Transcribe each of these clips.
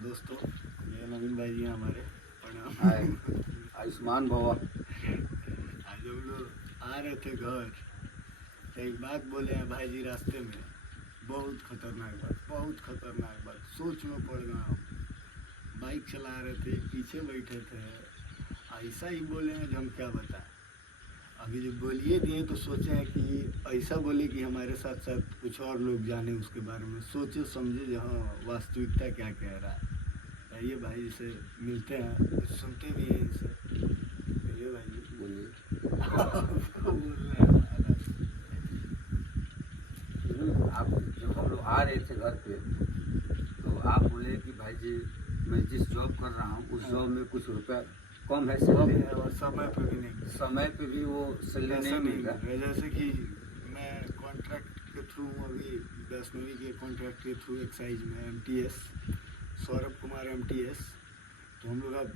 दोस्तों, ये नवीन भाई जी हैं हमारे, प्रणाम। आयुष्मान भवा। आज हम लोग आ रहे थे घर, तो एक बात बोले हैं भाई जी रास्ते में, बहुत खतरनाक बात सोच में पड़ गया हम। बाइक चला रहे थे, पीछे बैठे थे, ऐसा ही बोले हैं जो हम क्या बताएं। अभी जो बोलिए दिए तो सोचे हैं कि ऐसा बोले कि हमारे साथ साथ कुछ और लोग जाने उसके बारे में, सोचे समझे जो हाँ वास्तविकता क्या कह रहा है। आइए भाई से मिलते हैं, सुनते भी हैं इनसे। आइए भाई जी बोलिए। आपको बोल रहे हैं। आप जब हम लोग आ रहे थे घर पे तो आप बोले कि भाई जी मैं जिस जॉब कर रहा हूँ उस जॉब में कुछ रुपया कम है सैलरी, और समय पे भी नहीं, समय पे भी वो सैलरी नहीं मिलेगा। जैसे कि मैं कॉन्ट्रैक्ट के थ्रू अभी वैष्णवी के कॉन्ट्रैक्ट के थ्रू एक्साइज में MTS सौरभ कुमार MTS, तो हम लोग अब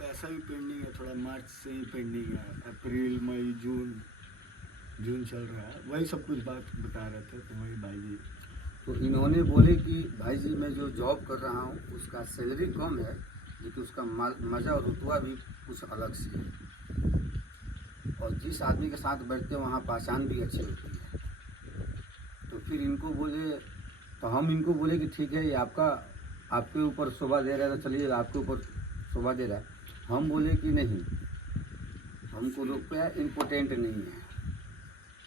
पैसा भी पेंडिंग है, थोड़ा मार्च से ही पेंडिंग है, अप्रैल मई जून चल रहा है, वही सब कुछ बात बता रहे थे। तो वही भाई जी तो इन्होंने बोले कि भाई जी मैं जो जॉब कर रहा हूँ उसका सैलरी कम है, लेकिन उसका मज़ा और रुतबा भी कुछ अलग सी है, और जिस आदमी के साथ बैठते हैं वहाँ पहचान भी अच्छी होती है। तो फिर हम इनको बोले कि ठीक है, ये आपके ऊपर शोभा दे रहा है तो चलिए आपके ऊपर शोभा दे रहा है। हम बोले कि नहीं, हमको रुपया इम्पोर्टेंट नहीं है।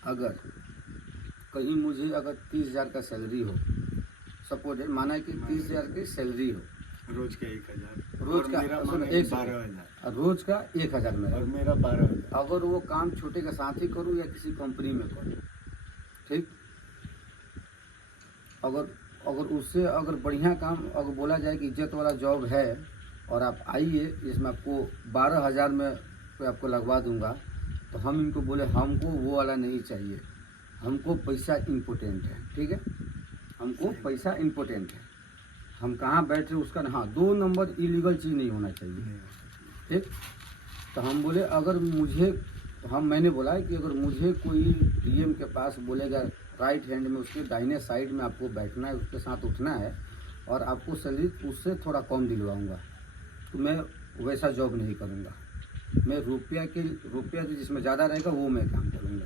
अगर कहीं मुझे अगर 30,000 का सैलरी हो, सपोज माना कि 30,000 की सैलरी हो, रोज का 1,000, रोज का 12,000, रोज का 1,000 मेरा, और मेरा 12,000। अगर वो काम छोटे के साथ ही करूँ या किसी कंपनी में करूँ, ठीक। अगर उससे अगर बढ़िया काम अगर बोला जाए कि इज्जत वाला जॉब है और आप आइए, इसमें आपको 12,000 में आपको लगवा दूंगा, तो हम इनको बोले हमको वो वाला नहीं चाहिए, हमको पैसा इम्पोर्टेंट है, ठीक है, हमको पैसा इम्पोर्टेंट है। हम कहाँ बैठ रहे उसका, हाँ 2 नंबर इलीगल चीज़ नहीं होना चाहिए, ठीक। तो हम बोले मैंने बोला कि अगर मुझे कोई DM के पास बोलेगा राइट हैंड में उसके दाहिने साइड में आपको बैठना है, उसके साथ उठना है और आपको सैलरी उससे थोड़ा कम दिलवाऊंगा, तो मैं वैसा जॉब नहीं करूँगा। मैं रुपया जिसमें ज़्यादा रहेगा वो मैं काम करूँगा।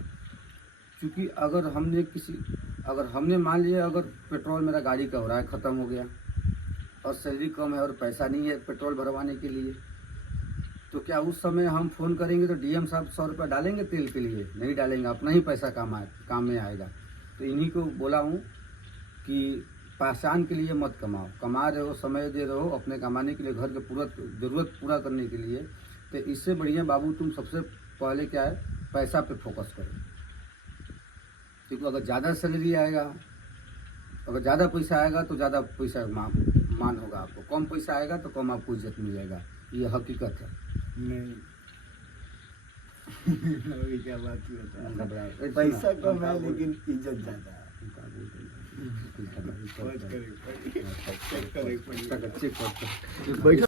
क्योंकि अगर हमने मान लिया अगर पेट्रोल मेरा गाड़ी का हो रहा है, ख़त्म हो गया और सैलरी कम है और पैसा नहीं है पेट्रोल भरवाने के लिए, तो क्या उस समय हम फ़ोन करेंगे तो DM साहब 100 रुपये डालेंगे तेल के लिए? नहीं डालेंगे, अपना ही पैसा काम में आएगा। तो इन्हीं को बोला हूँ कि पहचान के लिए मत कमाओ, कमा रहे हो, समय दे रहे हो अपने कमाने के लिए, घर के ज़रूरत पूरा करने के लिए, तो इससे बढ़िया बाबू तुम सबसे पहले क्या है, पैसा पे फोकस करो। क्योंकि अगर ज़्यादा सैलरी आएगा, अगर ज़्यादा पैसा आएगा तो ज़्यादा पैसा मान होगा आपको, कम पैसा आएगा तो कम आपको इज्जत मिलेगा, ये हकीकत है। नहीं अभी क्या बात ही होता है, पैसा कम है लेकिन इज्जत ज़्यादा है। चेक करें